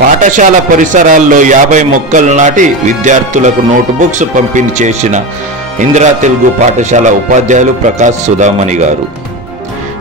పాఠశాల పరిసరాల్లో 50 మొక్కలు నాటి విద్యార్థులకు నోట్బుక్స్ పంపిణీ చేసిన ఇందిరా తెలుగు పాఠశాల ఉపాధ్యాయులు ప్రకాష్ సుధామణి గారు.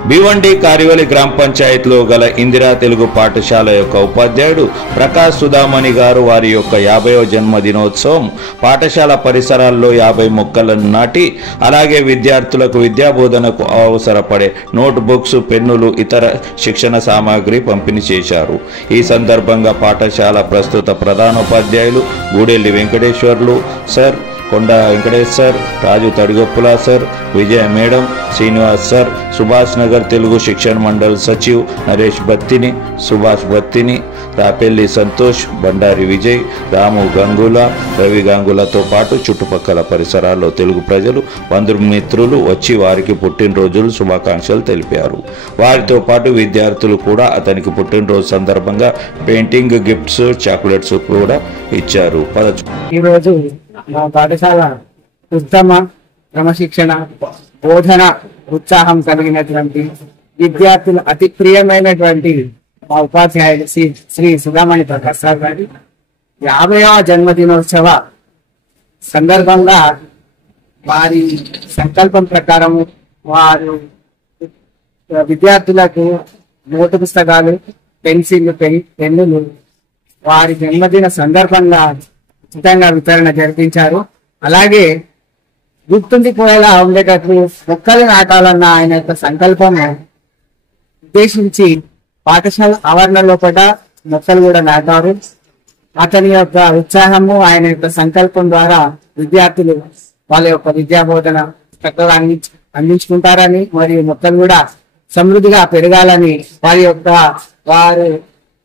భివండి కారివలి గ్రామ పంచాయతీలో గల ఇందిరా తెలుగు పాఠశాల యొక్క ఉపాధ్యాయుడు ప్రకాష్ సుధామణి గారు వారి యొక్క 50వ జన్మదినోత్సవం పాఠశాల పరిసరాల్లో 50 మొక్కలను నాటి అలాగే విద్యార్థులకు విద్యాబోధనకు అవసరపడే నోట్బుక్స్, పెన్నులు, ఇతర శిక్షణ సామాగ్రి పంపిణీ చేశారు. ఈ సందర్భంగా పాఠశాల ప్రస్తుత ప్రధానోపాధ్యాయులు గూడెల్లి వెంకటేశ్వర్లు సార్, కొండ వెంకటేష్ సార్, రాజు తడిగొప్పుల సార్, విజయ మేడం, శ్రీనివాస్ సార్, సుభాష్ నగర్ తెలుగు శిక్షణ మండలి సచివ్ నరేష్ బత్తిని, సుభాష్ బత్తిని, రాపెల్లి సంతోష్, బండారి విజయ్, రాము గంగుల, రవి గంగులతో పాటు చుట్టుపక్కల పరిసరాల్లో తెలుగు ప్రజలు, బంధుమిత్రులు వచ్చి వారికి పుట్టినరోజులు శుభాకాంక్షలు తెలిపారు. వారితో పాటు విద్యార్థులు కూడా అతనికి పుట్టినరోజు సందర్భంగా పెయింటింగ్, గిఫ్ట్స్, చాక్లెట్స్ కూడా ఇచ్చారు. ఈరోజు మా పాఠశాల ఉత్తమ క్రమశిక్షణ, బోధన ఉత్సాహం కలిగినటువంటి విద్యార్థులు అతి ప్రియమైనటువంటి మా ఉపాధ్యాయులు శ్రీ సుధామణి ప్రకాష్ రావు గారి 50వ జన్మదినోత్సవ సందర్భంగా వారి సంకల్పం ప్రకారము వారు విద్యార్థులకు నోటు పుస్తకాలు, పెన్సిళ్ళు, పెన్నులు వారి జన్మదిన సందర్భంగా ఉచితంగా వితరణ జరిపించారు. అలాగే గుర్తుండిపోయేలా ఉండేటట్లు మొక్కలు నాటాలన్న ఆయన యొక్క సంకల్పం ఉద్దేశించి పాఠశాల ఆవరణ లోపల మొక్కలు కూడా నాటారు. అతని యొక్క ఉత్సాహము, ఆయన యొక్క సంకల్పం ద్వారా విద్యార్థులు వాళ్ళ యొక్క విద్యాబోధన చక్కగా అందించుకుంటారని మరియు మొక్కలు కూడా సమృద్ధిగా పెరగాలని వారు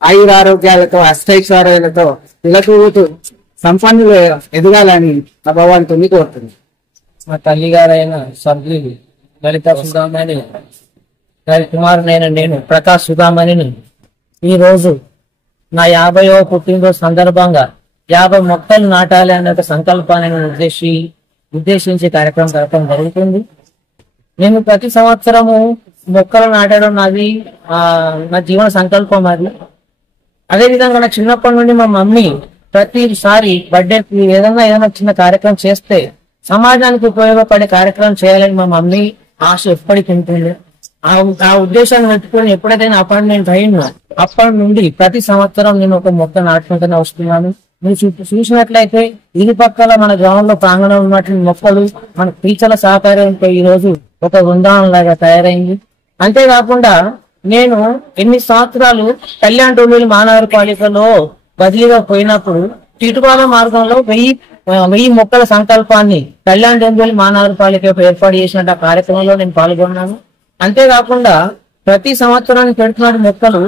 ఆయురారోగ్యాలతో, అష్టైశ్వర్యాలతో తిలతూగుతూ సంపన్నులు ఎదగాలని ఆ భగవంతుని కోరుతుంది. మా తల్లి గారైన సభ్యులు లలిత సుధామణి గారి కుమారునైన నేను ప్రకాష్ సుధామణిని ఈరోజు నా 50వ పుట్టినరోజు సందర్భంగా 50 మొక్కలు నాటాలి అనే ఒక సంకల్పాన్ని ఉద్దేశించి కార్యక్రమం జరపడం జరుగుతుంది. నేను ప్రతి సంవత్సరము మొక్కలు నాటడం నా జీవన సంకల్పం. అది అదేవిధంగా నా చిన్నప్పటి నుండి మా మమ్మీ ప్రతిసారి బర్త్డేకి ఏదైనా చిన్న కార్యక్రమం చేస్తే సమాజానికి ఉపయోగపడే కార్యక్రమం చేయాలని మా మమ్మీ ఆశ ఎప్పటికి ఉంటుంది. ఆ ఉద్దేశాన్ని పెట్టుకుని ఎప్పుడైతే అపాయింట్మెంట్ అయినా అప్పటి నుండి ప్రతి సంవత్సరం నేను ఒక మొక్క నాటుకుంటూనే వస్తున్నాను. మీరు చూసినట్లయితే ఇది పక్కల మన గ్రామంలో ప్రాంగణంలో ఉన్నటువంటి మొక్కలు మన టీచర్ల సహకారంతో ఈ రోజు ఒక బృందావనం లాగా తయారైంది. అంతేకాకుండా నేను ఎన్ని సంవత్సరాలు కళ్యాణ్ డోలూరి మానవపాలికలో బదిలీగా పోయినప్పుడు టిటుపాల మార్గంలో 1000 మొక్కల సంకల్పాన్ని కళ్యాణ్ డోలూరి మానవపాలిక ఏర్పాటు చేసిన కార్యక్రమంలో నేను పాల్గొన్నాను. అంతేకాకుండా ప్రతి సంవత్సరానికి పెడుతున్న మొక్కలు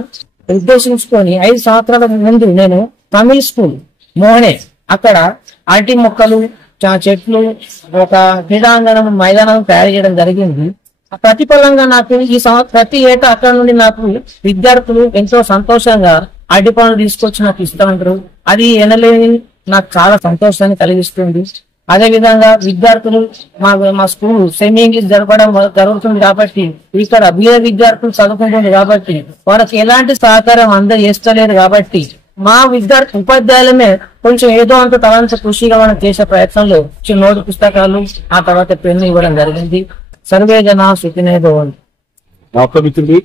ఉద్దేశించుకొని 5 సంవత్సరాల ముందు నేను తమిళ స్కూల్ మోహనే అక్కడ అరటి మొక్కలు, చెట్లు, ఒక క్రీడాంగణం, మైదానం తయారు చేయడం జరిగింది. ప్రతిఫలంగా నాకు ప్రతి ఏటా అక్కడ నుండి నాకు విద్యార్థులు ఎంతో సంతోషంగా అరటి పనులు తీసుకొచ్చి నాకు ఇస్తూ ఉంటారు. అది ఎనలేని నాకు చాలా సంతోషాన్ని కలిగిస్తుంది. అదే విధంగా విద్యార్థులు మా స్కూల్ సెమీ ఇంగ్లీష్ జరుగుతుంది కాబట్టి ఇక్కడ బీద విద్యార్థులు చదువుకుంటుంది కాబట్టి వాళ్ళకి ఎలాంటి సహకారం అందజేస్తలేదు కాబట్టి మా ఉపాధ్యాయులమే కొంచెం ఏదో అంత తలంత కృషిగా మనం చేసే ప్రయత్నంలో నోటు పుస్తకాలు, ఆ తర్వాత పెన్ను ఇవ్వడం జరిగింది. సర్వే జన సుఖినో భవంతు. మా ఒక్క మిత్రుడు,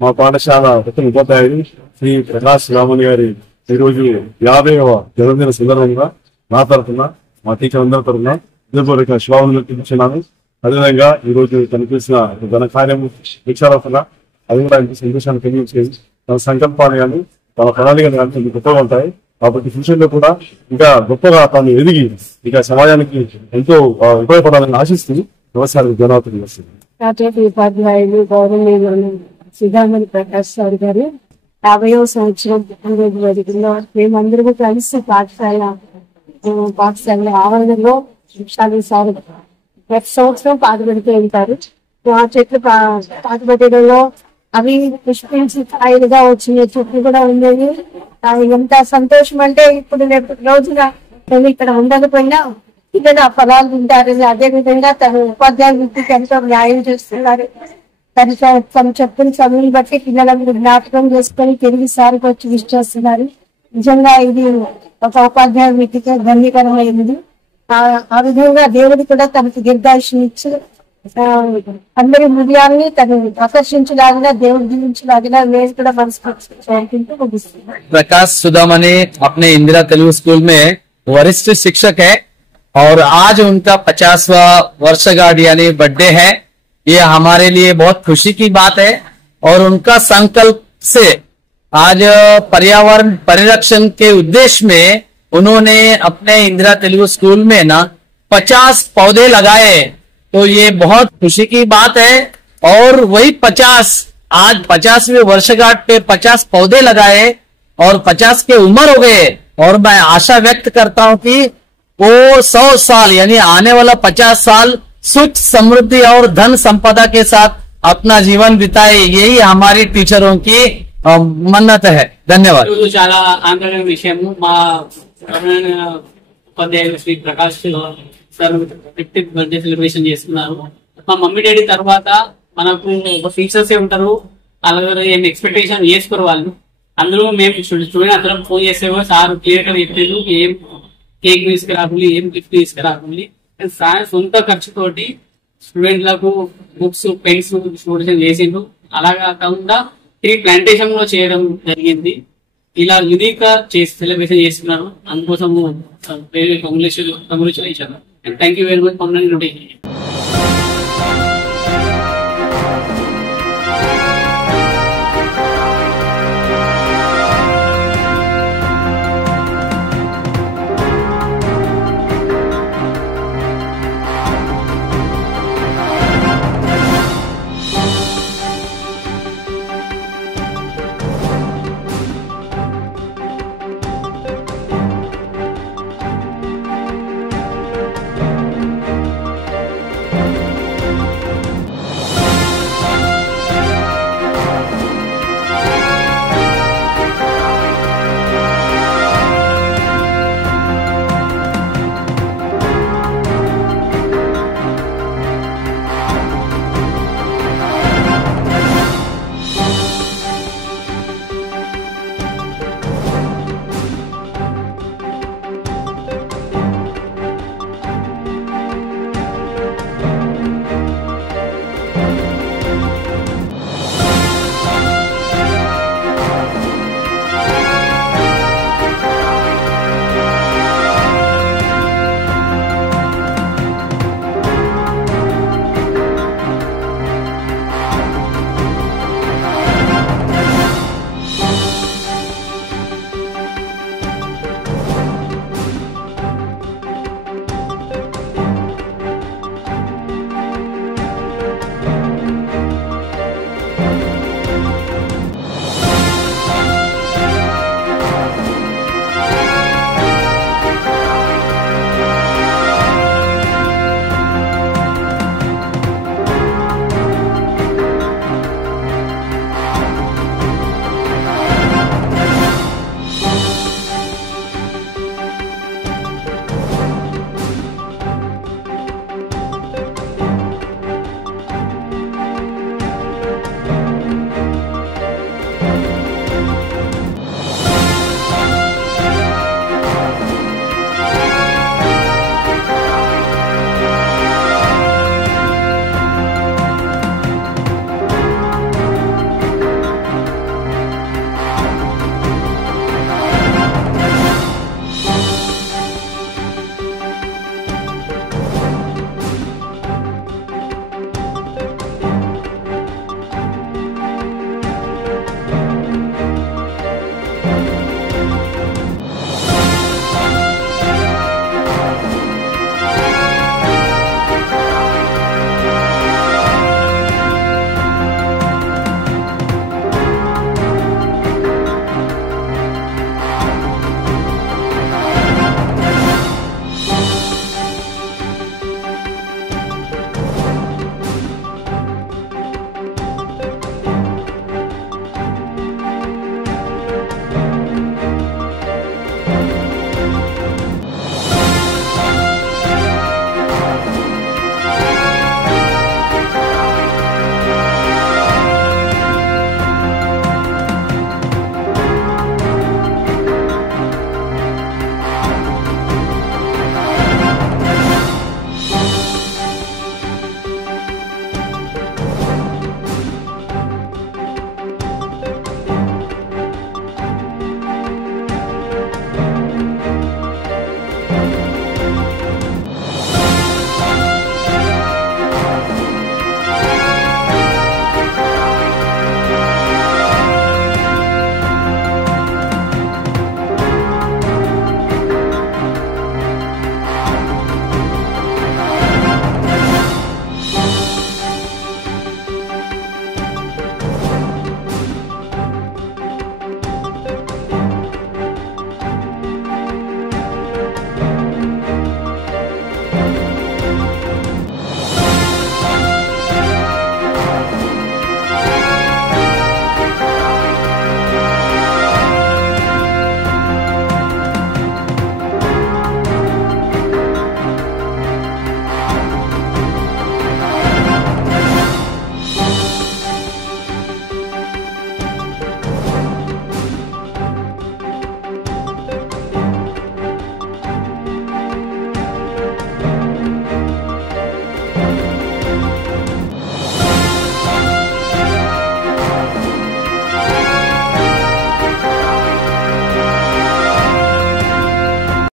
మా పాఠశాల ఉపాధ్యాయుడు శ్రీ ప్రకాష్ సుధామణి గారి ఈరోజు 50వ జన్మదిన సందర్భంగా నా తరఫున, మా టీచర్ అందరి తరఫున హృదయపూర్వక శుభాకాంక్షలు తెలియజేస్తున్నాను. అదేవిధంగా ఈ రోజు కనిపిస్తున్న ఘన కార్యం వీక్షాలవుతున్నా అది కూడా ఇంత సంతోషాన్ని కలిగించేది. తన సంకల్పాలు కానీ తన ప్రణాళికలు కానీ గొప్పగా ఉంటాయి. కాబట్టి ఫ్యూచర్ లో కూడా ఇంకా గొప్పగా తాను ఎదిగి ఇంకా సమాజానికి ఎంతో ఉపయోగపడాలని ఆశిస్తూ వ్యవసాయానికి ధన్యవాదాలు వస్తుంది. ఉపాధ్యాయులు గౌరవనీయులు సుధామణి ప్రకాష్ రావు గారు 50వ సంవత్సరం పుట్టినరోజు వేడుకల్లో మేమందరూ కలిసి పాఠశాల ఆవరణలో వృక్షాలు సాగు ప్రతి సంవత్సరం పాటుపడుతూ ఉంటారు. ఆ చెట్లు పాటుపడడంలో అవి పుష్పించి కాయలుగా వచ్చిన చెట్లు కూడా ఉండేవి. ఎంత సంతోషం అంటే ఇప్పుడు రోజున నేను ఇక్కడ ఉండకపోయినా ఇక్కడ ఫలాలు తింటారని, అదే విధంగా తన ఉపాధ్యాయ వృత్తికి ఎంతో న్యాయం చేస్తున్నారు. తను చెప్పిన సమయం బట్టి పిల్లలందరూ జ్ఞాపకం చేసుకొని తిరిగి సారికి వచ్చి విష్ చేస్తున్నారు. నిజంగా ఇది ఒక ఉపాధ్యాయ వృత్తికి గంభీరమైనది. ఆ విధంగా దేవుడు కూడా తనకు దీర్ఘాయుష్నిచ్చి అందరి హృదయాన్ని తను ఆకర్షించలాగినా దేవుడు దీవించలాగినా నేను కూడా మనస్ఫూర్తింటూ ముగిస్తున్నాను. प्रकाश सुदामनी अपने इंदिरा तेलुगु स्कूल में वरिष्ठ शिक्षक है और आज उनका 50वां वर्षगांठ यानी बर्थडे है। ये हमारे लिए बहुत खुशी की बात है और उनका संकल्प से आज पर्यावरण परिरक्षण के उद्देश्य में उन्होंने अपने इंदिरा तेलुगु स्कूल में ना 50 पौधे लगाए। तो ये बहुत खुशी की बात है और वही 50 आज 50वें वर्षगांठ पे 50 पौधे लगाए और 50 के उम्र हो गए और मैं आशा व्यक्त करता हूं कि वो 100 साल यानी आने वाला 50 साल सुख समृद्धि और धन संपदा के साथ अपना जीवन बिताए। यही हमारी टीचरों की मन्नत है। धन्यवाद। ఈరోజు చాలా ఆనందమైన విషయము మా ఉపాధ్యాయులు Shri Prakash sir 50th birthday celebration చేస్తున్నారు. మా మమ్మీ డాడీ తర్వాత మనకు టీచర్స్ ఉంటారు, అలాగే ఏం ఎక్స్పెక్టేషన్ చేసుకోరు వాళ్ళు. అందులో మేము స్టూడెంట్ అందరం ఫోన్ చేసేవో సార్ క్లియర్ గా చెప్పారు ఏం కేక్ తీసుకురాకుండా ఏం గిఫ్ట్ తీసుకురాకుండా సార్ సొంత ఖర్చుతోటి స్టూడెంట్లకు బుక్స్ పెన్స్ డిస్ట్రిబ్యూషన్ చేసిండు. అలాగా కాకుండా 3 ప్లాంటేషన్ లో చేయడం జరిగింది. ఇలా యూనిక్ గా సెలబ్రేషన్ చేస్తున్నారు. అందుకోసము congratulation. Thank you very much.